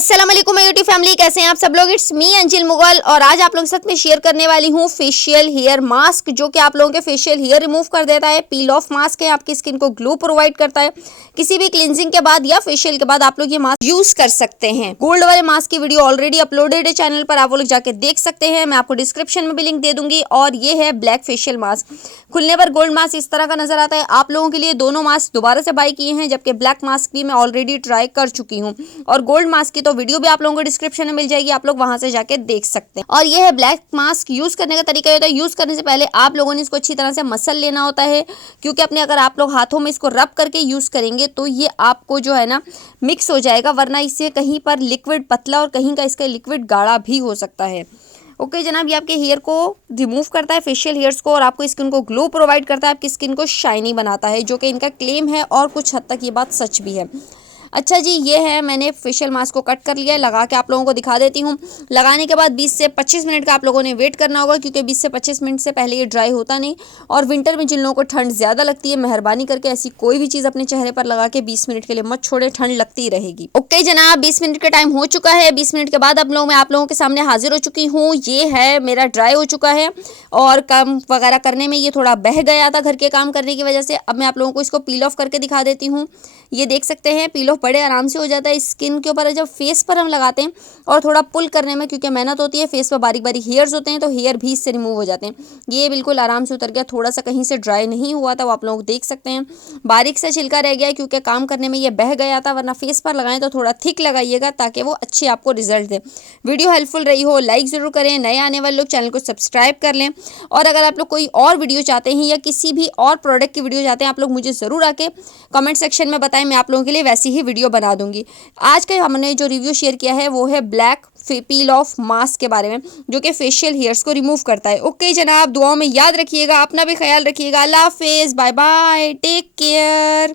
अस्सलाम वालेकुम YouTube family, कैसे हैं आप सब लोग। इट्स मी अंजिल मुगल और आज आप लोगों के साथ में शेयर करने वाली हूँ फेशियल हेयर मास्क, जो कि आप लोगों के फेशियल हेयर रिमूव कर देता है। पील ऑफ मास्क है, आपकी स्किन को ग्लो प्रोवाइड करता है। किसी भी क्लिनजिंग के बाद या फेशियल के बाद आप लोग ये मास्क यूज कर सकते हैं। गोल्ड वाले मास्क की वीडियो ऑलरेडी अपलोडेड है चैनल पर, आप लोग जाके देख सकते हैं। मैं आपको डिस्क्रिप्शन में भी लिंक दे दूंगी। और ये है ब्लैक फेशियल मास्क। खुलने पर गोल्ड मास्क इस तरह का नजर आता है। आप लोगों के लिए दोनों मास्क दोबारा से बाय किए हैं, जबकि ब्लैक मास्क भी मैं ऑलरेडी ट्राई कर चुकी हूँ। और गोल्ड मास्क की तो वीडियो भी आप लोगों को डिस्क्रिप्शन में मिल जाएगी, आप लोग वहां से जाके देख सकते हैं। और ये है ब्लैक मास्क। यूज करने का तरीका होता है, यूज करने से पहले आप लोगों ने इसको अच्छी तरह से मसल लेना होता है, क्योंकि अपने अगर आप लोग हाथों में इसको रब करके यूज करेंगे तो ये आपको जो है ना मिक्स हो जाएगा, वरना इससे कहीं पर लिक्विड पतला और कहीं का इसका लिक्विड गाढ़ा भी हो सकता है। ओके जनाब, ये आपके हेयर को रिमूव करता है, फेशियल हेयर्स को, और आपको स्किन को ग्लो प्रोवाइड करता है, आपकी स्किन को शाइनी बनाता है, जो कि इनका क्लेम है और कुछ हद तक ये बात सच भी है। अच्छा जी, ये है, मैंने फेशियल मास्क को कट कर लिया है, लगा के आप लोगों को दिखा देती हूँ। लगाने के बाद 20 से 25 मिनट का आप लोगों ने वेट करना होगा, क्योंकि 20 से 25 मिनट से पहले ये ड्राई होता नहीं। और विंटर में जिन लोगों को ठंड ज़्यादा लगती है, मेहरबानी करके ऐसी कोई भी चीज़ अपने चेहरे पर लगा के 20 मिनट के लिए मत छोड़े, ठंड लगती रहेगी। ओके जनाब, 20 मिनट का टाइम हो चुका है। 20 मिनट के बाद अब मैं आप लोगों के सामने हाजिर हो चुकी हूँ। ये है, मेरा ड्राई हो चुका है और काम वगैरह करने में ये थोड़ा बह गया था घर के काम करने की वजह से। अब मैं आप लोगों को इसको पील ऑफ करके दिखा देती हूँ। ये देख सकते हैं, पील ऑफ बड़े आराम से हो जाता है स्किन के ऊपर। जब फेस पर हम लगाते हैं और थोड़ा पुल करने में क्योंकि मेहनत होती है, फेस पर बारीक बारीक हेयर्स होते हैं, तो हेयर भी इससे रिमूव हो जाते हैं। ये बिल्कुल आराम से उतर गया, थोड़ा सा कहीं से ड्राई नहीं हुआ था, वो आप लोग देख सकते हैं। बारीक से छिलका रह गया क्योंकि काम करने में ये बह गया था, वरना फेस पर लगाएं तो थोड़ा थिक लगाइएगा ताकि वो अच्छे आपको रिजल्ट दे। वीडियो हेल्पफुल रही हो लाइक ज़रूर करें, नए आने वाले लोग चैनल को सब्सक्राइब कर लें। और अगर आप लोग कोई और वीडियो चाहते हैं या किसी भी और प्रोडक्ट की वीडियो चाहते हैं, आप लोग मुझे ज़रूर आके कमेंट सेक्शन में बताएं, मैं आप लोगों के लिए वैसी ही वीडियो बना दूंगी। आज के हमने जो रिव्यू शेयर किया है वो है ब्लैक पील ऑफ मास्क के बारे में, जो कि फेशियल हेयर्स को रिमूव करता है। ओके जनाब, दुआओं में याद रखिएगा, अपना भी ख्याल रखिएगा। अल्लाह हाफिज़, बाय बाय, टेक केयर।